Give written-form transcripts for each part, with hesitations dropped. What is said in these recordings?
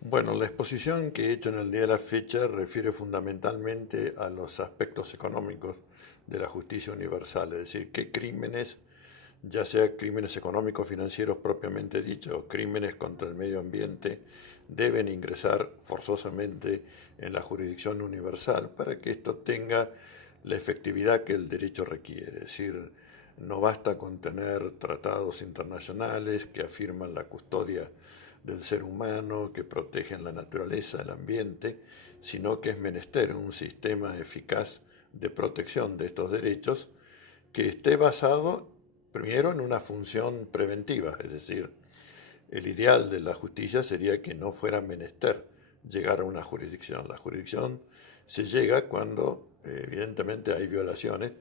Bueno, la exposición que he hecho en el día de la fecha refiere fundamentalmente a los aspectos económicos de la justicia universal, es decir, qué crímenes, ya sea crímenes económicos financieros propiamente dichos o crímenes contra el medio ambiente, deben ingresar forzosamente en la jurisdicción universal para que esto tenga la efectividad que el derecho requiere. Es decir, no basta con tener tratados internacionales que afirman la custodia del ser humano, que protegen la naturaleza, el ambiente, sino que es menester un sistema eficaz de protección de estos derechos que esté basado primero en una función preventiva, es decir, el ideal de la justicia sería que no fuera menester llegar a una jurisdicción. La jurisdicción se llega cuando evidentemente hay violaciones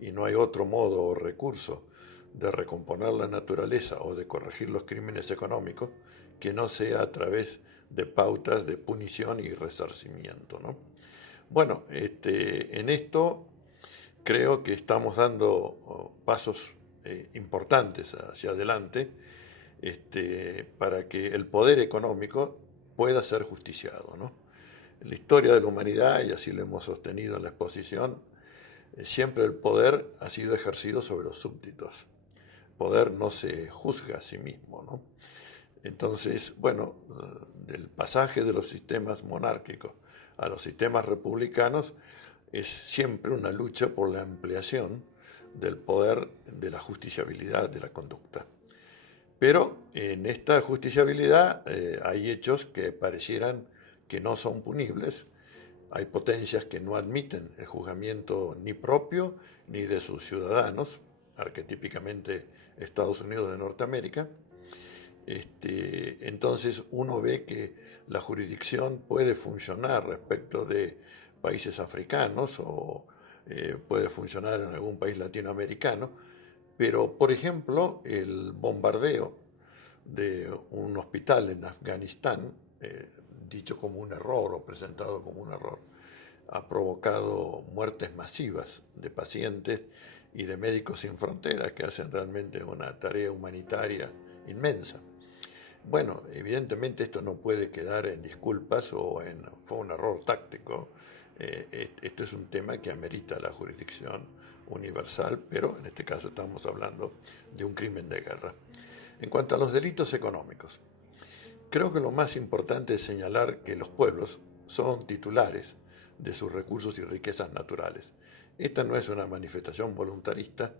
y no hay otro modo o recurso de recomponer la naturaleza o de corregir los crímenes económicos que no sea a través de pautas de punición y resarcimiento, ¿no? Bueno, en esto creo que estamos dando pasos importantes hacia adelante para que el poder económico pueda ser justiciado, ¿no? En la historia de la humanidad, y así lo hemos sostenido en la exposición, siempre el poder ha sido ejercido sobre los súbditos. El poder no se juzga a sí mismo, ¿no? Entonces, bueno, del pasaje de los sistemas monárquicos a los sistemas republicanos es siempre una lucha por la ampliación del poder de la justiciabilidad de la conducta. Pero en esta justiciabilidad hay hechos que parecieran que no son punibles. Hay potencias que no admiten el juzgamiento ni propio ni de sus ciudadanos, arquetípicamente Estados Unidos de Norteamérica. Entonces uno ve que la jurisdicción puede funcionar respecto de países africanos o puede funcionar en algún país latinoamericano, pero por ejemplo el bombardeo de un hospital en Afganistán, dicho como un error o presentado como un error, ha provocado muertes masivas de pacientes y de Médicos Sin Fronteras que hacen realmente una tarea humanitaria inmensa. Bueno, evidentemente esto no puede quedar en disculpas o en fue un error táctico. Esto es un tema que amerita la jurisdicción universal, pero en este caso estamos hablando de un crimen de guerra. En cuanto a los delitos económicos, creo que lo más importante es señalar que los pueblos son titulares de sus recursos y riquezas naturales. Esta no es una manifestación voluntarista,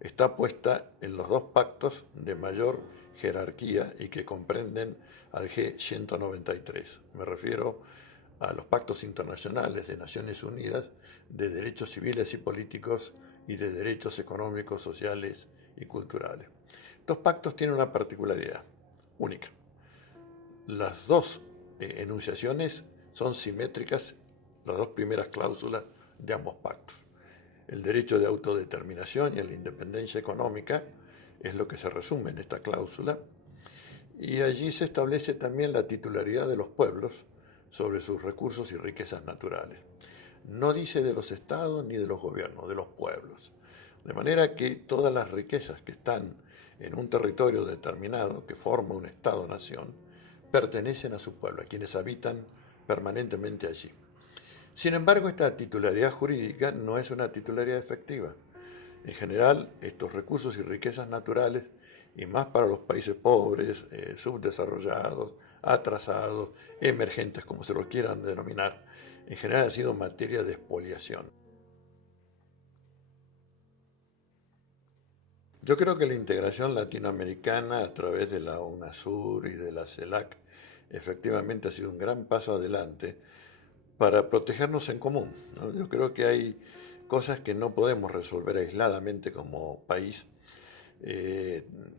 está puesta en los dos pactos de mayor jerarquía y que comprenden al G193. Me refiero a los pactos internacionales de Naciones Unidas de derechos civiles y políticos y de derechos económicos, sociales y culturales. Estos pactos tienen una particularidad única. Las dos enunciaciones son simétricas, las dos primeras cláusulas de ambos pactos. El derecho de autodeterminación y la independencia económica es lo que se resume en esta cláusula, y allí se establece también la titularidad de los pueblos sobre sus recursos y riquezas naturales. No dice de los estados ni de los gobiernos, de los pueblos. De manera que todas las riquezas que están en un territorio determinado, que forma un estado-nación, pertenecen a su pueblo, a quienes habitan permanentemente allí. Sin embargo, esta titularidad jurídica no es una titularidad efectiva. En general, estos recursos y riquezas naturales, y más para los países pobres, subdesarrollados, atrasados, emergentes, como se lo quieran denominar, en general ha sido materia de expoliación. Yo creo que la integración latinoamericana a través de la UNASUR y de la CELAC efectivamente ha sido un gran paso adelante para protegernos en común, ¿no? Yo creo que hay cosas que no podemos resolver aisladamente como país.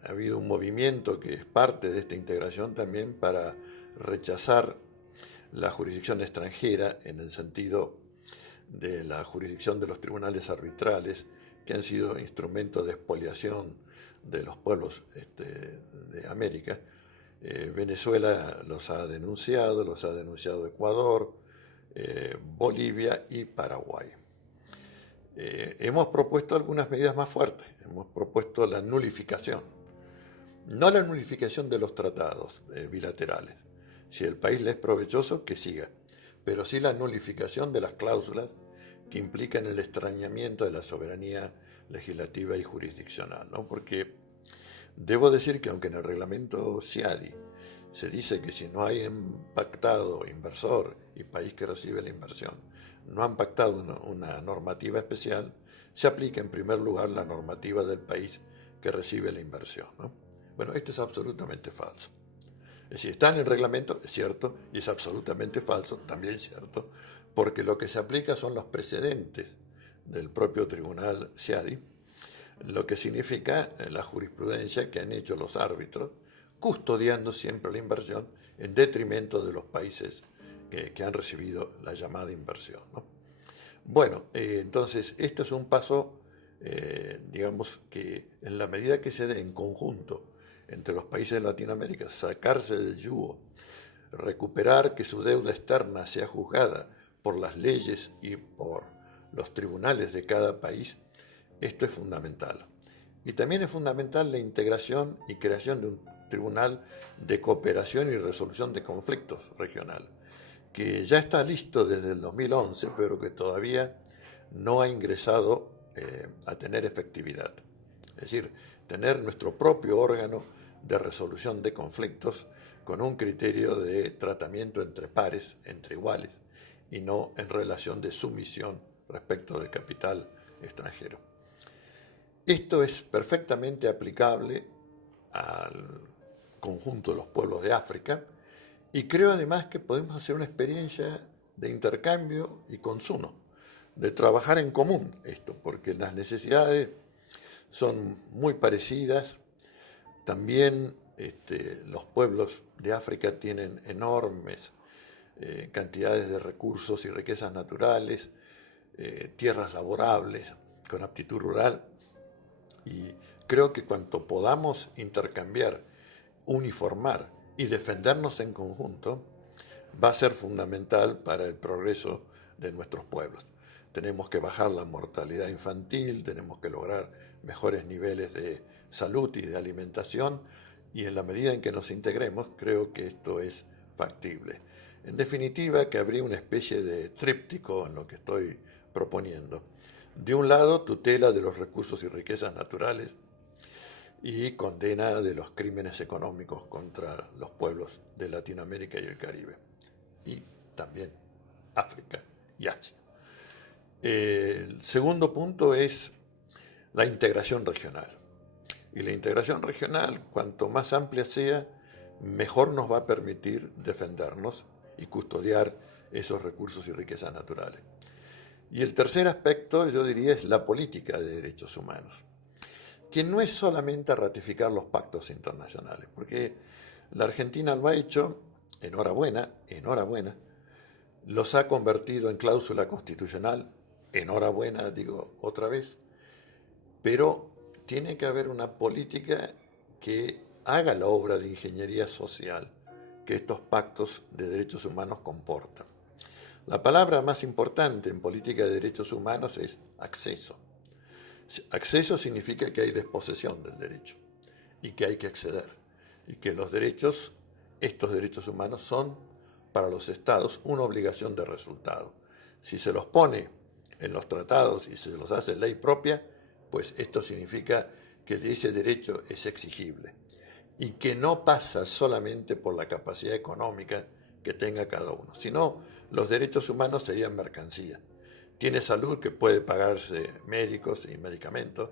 Ha habido un movimiento que es parte de esta integración también para rechazar la jurisdicción extranjera en el sentido de la jurisdicción de los tribunales arbitrales que han sido instrumentos de expoliación de los pueblos de América. Venezuela los ha denunciado Ecuador, Bolivia y Paraguay. Hemos propuesto algunas medidas más fuertes. Hemos propuesto la nulificación. No la nulificación de los tratados bilaterales. Si el país le es provechoso, que siga. Pero sí la nulificación de las cláusulas que implican el extrañamiento de la soberanía legislativa y jurisdiccional, ¿no? Porque debo decir que aunque en el reglamento CIADI se dice que si no hay pactado inversor y país que recibe la inversión, no han pactado una normativa especial, se aplica en primer lugar la normativa del país que recibe la inversión, ¿no? Bueno, esto es absolutamente falso. Es decir, está en el reglamento, es cierto, y es absolutamente falso, también cierto, porque lo que se aplica son los precedentes del propio tribunal CIADI, lo que significa la jurisprudencia que han hecho los árbitros, custodiando siempre la inversión en detrimento de los países que han recibido la llamada inversión, ¿no? Bueno, entonces esto es un paso, digamos que en la medida que se dé en conjunto entre los países de Latinoamérica, sacarse del yugo, recuperar que su deuda externa sea juzgada por las leyes y por los tribunales de cada país, esto es fundamental. Y también es fundamental la integración y creación de un tribunal de cooperación y resolución de conflictos regional, que ya está listo desde el 2011, pero que todavía no ha ingresado a tener efectividad. Es decir, tener nuestro propio órgano de resolución de conflictos con un criterio de tratamiento entre pares, entre iguales, y no en relación de sumisión respecto del capital extranjero. Esto es perfectamente aplicable al conjunto de los pueblos de África y creo además que podemos hacer una experiencia de intercambio y consumo, de trabajar en común esto, porque las necesidades son muy parecidas. También los pueblos de África tienen enormes cantidades de recursos y riquezas naturales, tierras laborables con aptitud rural, y creo que cuanto podamos intercambiar, uniformar y defendernos en conjunto, va a ser fundamental para el progreso de nuestros pueblos. Tenemos que bajar la mortalidad infantil, tenemos que lograr mejores niveles de salud y de alimentación, y en la medida en que nos integremos, creo que esto es factible. En definitiva, que habría una especie de tríptico en lo que estoy proponiendo. De un lado, tutela de los recursos y riquezas naturales y condena de los crímenes económicos contra los pueblos de Latinoamérica y el Caribe, y también África y Asia. El segundo punto es la integración regional. Y la integración regional, cuanto más amplia sea, mejor nos va a permitir defendernos y custodiar esos recursos y riquezas naturales. Y el tercer aspecto, yo diría, es la política de derechos humanos, que no es solamente ratificar los pactos internacionales, porque la Argentina lo ha hecho, enhorabuena, los ha convertido en cláusula constitucional, enhorabuena, digo otra vez, pero tiene que haber una política que haga la obra de ingeniería social que estos pactos de derechos humanos comportan. La palabra más importante en política de derechos humanos es acceso. Acceso significa que hay desposesión del derecho y que hay que acceder, y que los derechos, estos derechos humanos, son para los estados una obligación de resultado. Si se los pone en los tratados y se los hace ley propia, pues esto significa que ese derecho es exigible y que no pasa solamente por la capacidad económica que tenga cada uno, sino los derechos humanos serían mercancía. Tiene salud, que puede pagarse médicos y medicamentos,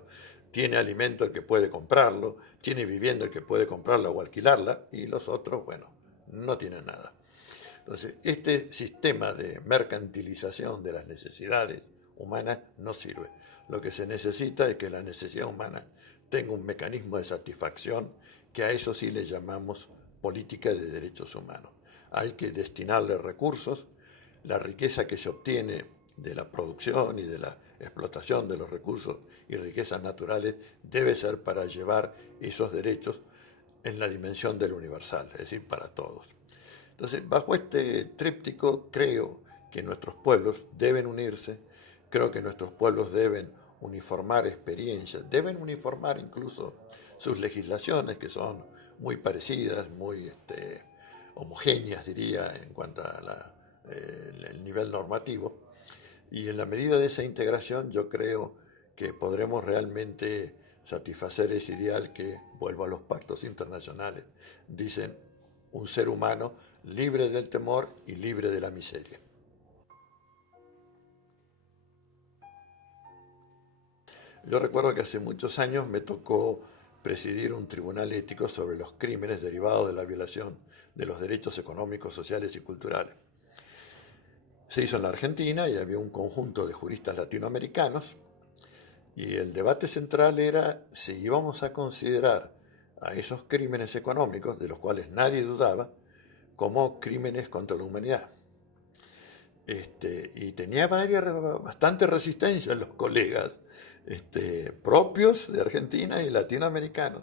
tiene alimento el que puede comprarlo, tiene vivienda el que puede comprarla o alquilarla, y los otros, bueno, no tienen nada. Entonces, este sistema de mercantilización de las necesidades humanas no sirve. Lo que se necesita es que la necesidad humana tenga un mecanismo de satisfacción, que a eso sí le llamamos política de derechos humanos. Hay que destinarle recursos, la riqueza que se obtiene de la producción y de la explotación de los recursos y riquezas naturales debe ser para llevar esos derechos en la dimensión del universal, es decir, para todos. Entonces, bajo este tríptico, creo que nuestros pueblos deben unirse, creo que nuestros pueblos deben uniformar experiencias, deben uniformar incluso sus legislaciones, que son muy parecidas, muy homogéneas, diría, en cuanto a el nivel normativo. Y en la medida de esa integración yo creo que podremos realmente satisfacer ese ideal que, vuelvo a los pactos internacionales, dicen un ser humano libre del temor y libre de la miseria. Yo recuerdo que hace muchos años me tocó presidir un tribunal ético sobre los crímenes derivados de la violación de los derechos económicos, sociales y culturales. Se hizo en la Argentina y había un conjunto de juristas latinoamericanos y el debate central era si íbamos a considerar a esos crímenes económicos, de los cuales nadie dudaba, como crímenes contra la humanidad. Y tenía bastante resistencia en los colegas propios de Argentina y latinoamericanos,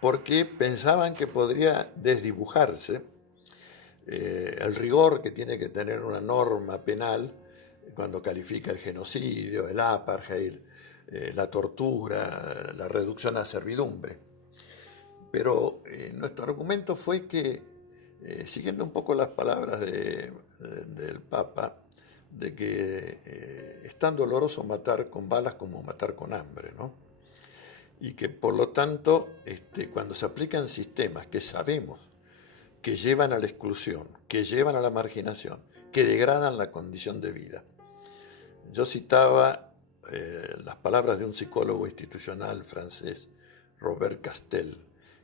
porque pensaban que podría desdibujarse el rigor que tiene que tener una norma penal cuando califica el genocidio, el apartheid, la tortura, la reducción a servidumbre. Pero nuestro argumento fue que, siguiendo un poco las palabras del Papa, de que es tan doloroso matar con balas como matar con hambre, ¿no? Y que por lo tanto, cuando se aplican sistemas que sabemos que llevan a la exclusión, que llevan a la marginación, que degradan la condición de vida. Yo citaba las palabras de un psicólogo institucional francés, Robert Castel,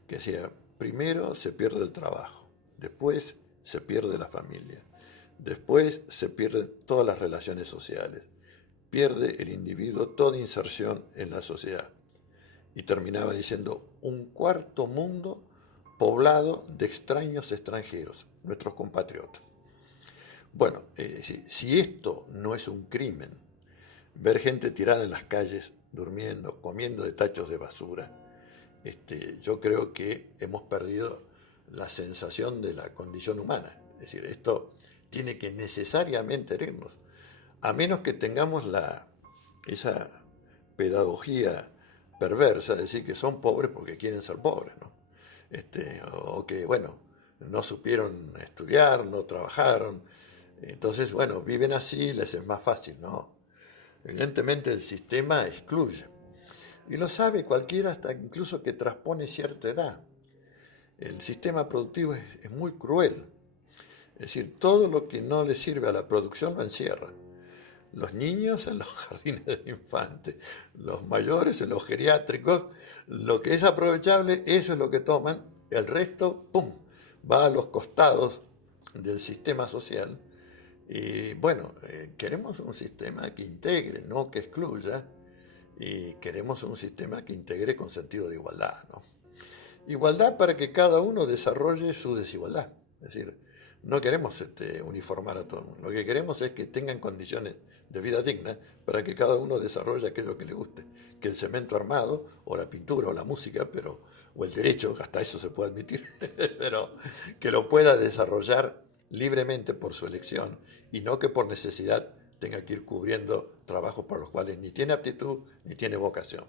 que decía, primero se pierde el trabajo, después se pierde la familia, después se pierden todas las relaciones sociales, pierde el individuo toda inserción en la sociedad. Y terminaba diciendo, un cuarto mundo poblado de extraños extranjeros, nuestros compatriotas. Bueno, si esto no es un crimen, ver gente tirada en las calles, durmiendo, comiendo de tachos de basura, yo creo que hemos perdido la sensación de la condición humana. Es decir, esto tiene que necesariamente herirnos, a menos que tengamos esa pedagogía perversa, de decir que son pobres porque quieren ser pobres, ¿no? O que, bueno, no supieron estudiar, no trabajaron, entonces, bueno, viven así, les es más fácil, ¿no? Evidentemente el sistema excluye, y lo sabe cualquiera hasta incluso que transpone cierta edad. El sistema productivo es muy cruel, es decir, todo lo que no le sirve a la producción lo encierra. Los niños en los jardines de infantes, los mayores en los geriátricos, lo que es aprovechable, eso es lo que toman, el resto, ¡pum!, va a los costados del sistema social. Y bueno, queremos un sistema que integre, no que excluya, y queremos un sistema que integre con sentido de igualdad, ¿no? Igualdad para que cada uno desarrolle su desigualdad, es decir, no queremos uniformar a todo el mundo, lo que queremos es que tengan condiciones de vida digna para que cada uno desarrolle aquello que le guste, que el cemento armado, o la pintura, o la música, o el derecho, hasta eso se puede admitir, pero que lo pueda desarrollar libremente por su elección y no que por necesidad tenga que ir cubriendo trabajos para los cuales ni tiene aptitud ni tiene vocación.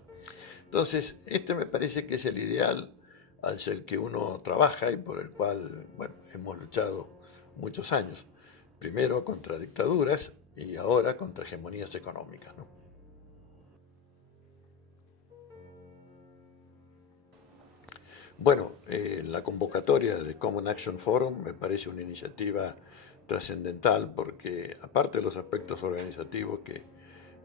Entonces, me parece que es el ideal hacia el que uno trabaja y por el cual, bueno, hemos luchado muchos años. Primero contra dictaduras y ahora contra hegemonías económicas, ¿no? Bueno, la convocatoria de Common Action Forum me parece una iniciativa trascendental porque, aparte de los aspectos organizativos que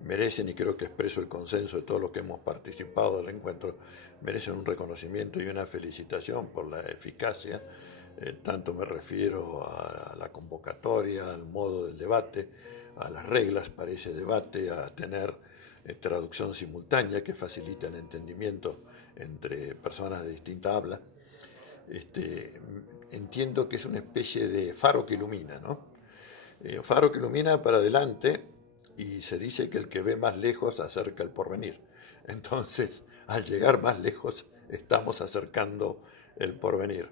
merecen, y creo que expreso el consenso de todos los que hemos participado del encuentro, merecen un reconocimiento y una felicitación por la eficacia. Tanto me refiero a la convocatoria, al modo del debate, a las reglas para ese debate, a tener traducción simultánea que facilita el entendimiento entre personas de distinta habla. Entiendo que es una especie de faro que ilumina, ¿no? Faro que ilumina para adelante, y se dice que el que ve más lejos acerca el porvenir. Entonces, al llegar más lejos, estamos acercando el porvenir.